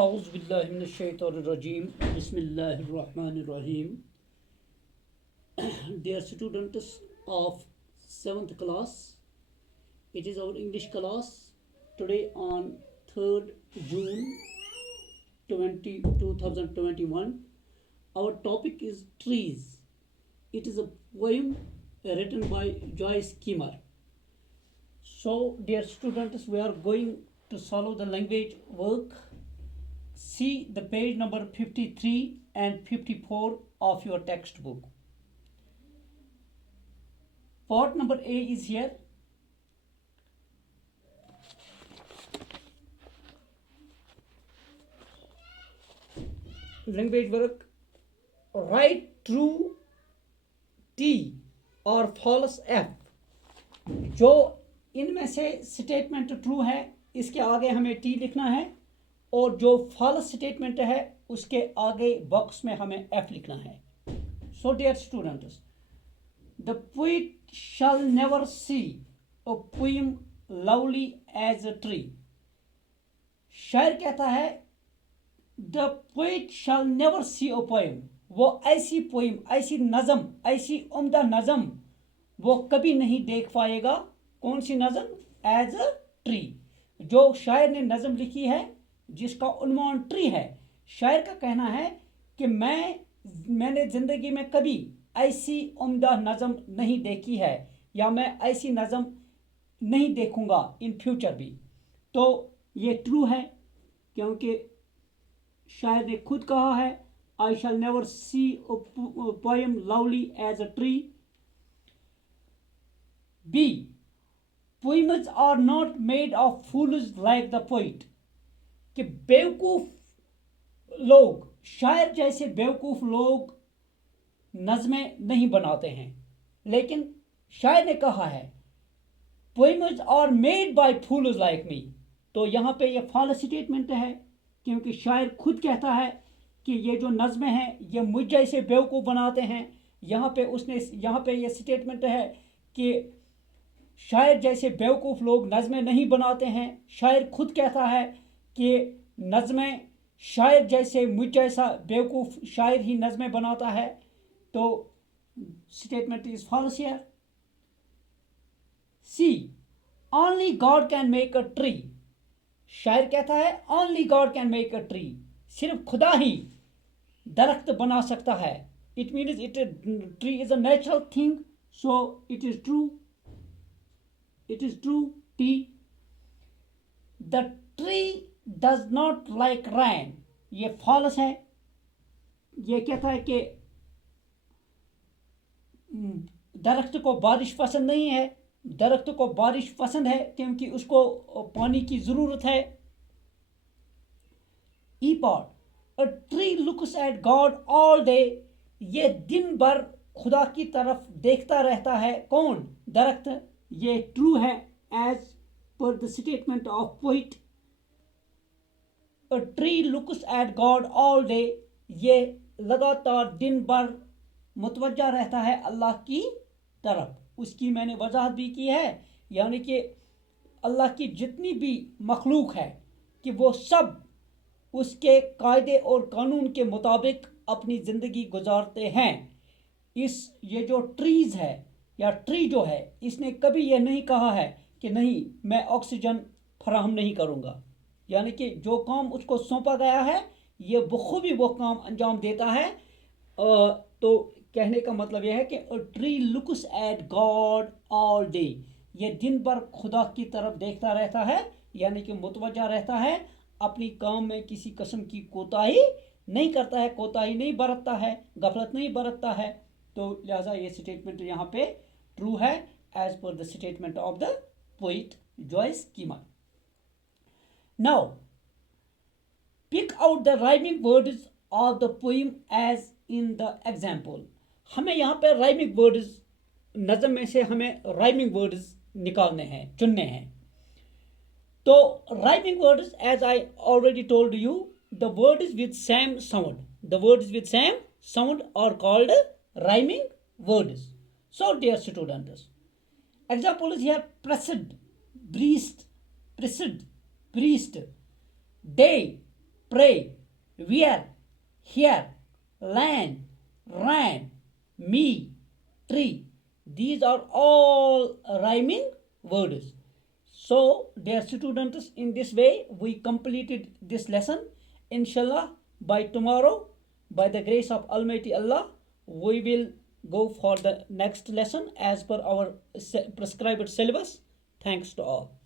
أعوذ بالله من الشيطان الرجيم بسم الله الرحمن الرحيم. Dear students of 7th class, it is our English class today on 3rd June 2021. Our topic is trees. It is a poem written by Joyce Kimmer. So dear students, we are going to solve the language work. See the page number 53 and 54 of your textbook. Part number A is here. Language work. Write true T और false F. जो इनमें से statement true है इसके आगे हमें T लिखना है और जो फॉल्स स्टेटमेंट है उसके आगे बॉक्स में हमें एफ लिखना है. So dear students, the poet shall never see a poem lovely as a tree. शायर कहता है the poet shall never see a poem, वो ऐसी पोएम, ऐसी नज़म, ऐसी उम्दा नज़म वो कभी नहीं देख पाएगा. कौन सी नज़म? As a tree. जो शायर ने नज़म लिखी है जिसका उन्वान ट्री है, शायर का कहना है कि मैंने ज़िंदगी में कभी ऐसी उम्दा नज़म नहीं देखी है या मैं ऐसी नज़म नहीं देखूंगा इन फ्यूचर भी. तो ये ट्रू है क्योंकि शायर ने खुद कहा है I shall never see poem lovely as a tree. B, poems are not made of fools like the poet. कि बेवकूफ़ लोग, शायर जैसे बेवकूफ़ लोग नज़में नहीं बनाते हैं. लेकिन शायर ने कहा है poems are made by fools like me. तो यहाँ पे ये फॉल्स स्टेटमेंट है क्योंकि शायर खुद कहता है कि ये जो नज़में हैं ये मुझ जैसे बेवकूफ़ बनाते हैं. यहाँ पे ये स्टेटमेंट है कि शायर जैसे बेवकूफ़ लोग नज़में नहीं बनाते हैं. शायर खुद कहता है कि नज़में शायर जैसे मुझ जैसा बेवकूफ़ शायर ही नज़में बनाता है. तो statement is false here. C, only God can make a tree. शायर कहता है only God can make a tree, सिर्फ खुदा ही दरख्त बना सकता है. It means tree is a natural thing, so it is true. D, the tree does not like rain. ये फॉल्स है. ये कहता है कि दरख्त को बारिश पसंद नहीं है. दरख्त को बारिश पसंद है क्योंकि उसको पानी की ज़रूरत है. E part, a tree looks at God all day. ये दिन भर खुदा की तरफ देखता रहता है. कौन? दरख्त. ये ट्रू है as per the statement of poet. A tree looks at God all day. ये लगातार दिन भर मुतवज्जा रहता है अल्लाह की तरफ. उसकी मैंने वजाहत भी की है, यानी कि अल्लाह की जितनी भी मखलूक है कि वो सब उसके कायदे और कानून के मुताबिक अपनी ज़िंदगी गुजारते हैं. ये जो ट्रीज़ है या ट्री जो है इसने कभी ये नहीं कहा है कि नहीं मैं ऑक्सीजन फराहम नहीं करूँगा. यानी कि जो काम उसको सौंपा गया है ये बखूबी वो काम अंजाम देता है. तो कहने का मतलब यह है कि tree looks at God all day. ये दिन भर खुदा की तरफ देखता रहता है, यानी कि मुतवज्जा रहता है. अपनी काम में किसी किस्म की कोताही नहीं करता है, कोताही नहीं बरतता है, गफलत नहीं बरतता है. तो लिहाजा ये स्टेटमेंट यहाँ पे ट्रू है as per the statement of the poet Joyce Kilmer. Now, pick out the rhyming words of the poem as in the example. हमें यहाँ पे rhyming words, नज़म में से हमें rhyming words निकालने हैं, चुनने हैं. तो rhyming words, as I already told you, the words with same sound. The words with same sound are called rhyming words. So, dear students, example is here: pressed, breast, pressed, priest, day, pray, where, here, land, ran, me, tree. These are all rhyming words. So, dear students, in this way we completed this lesson. Inshallah, by tomorrow, by the grace of Almighty Allah, we will go for the next lesson as per our prescribed syllabus. Thanks to all.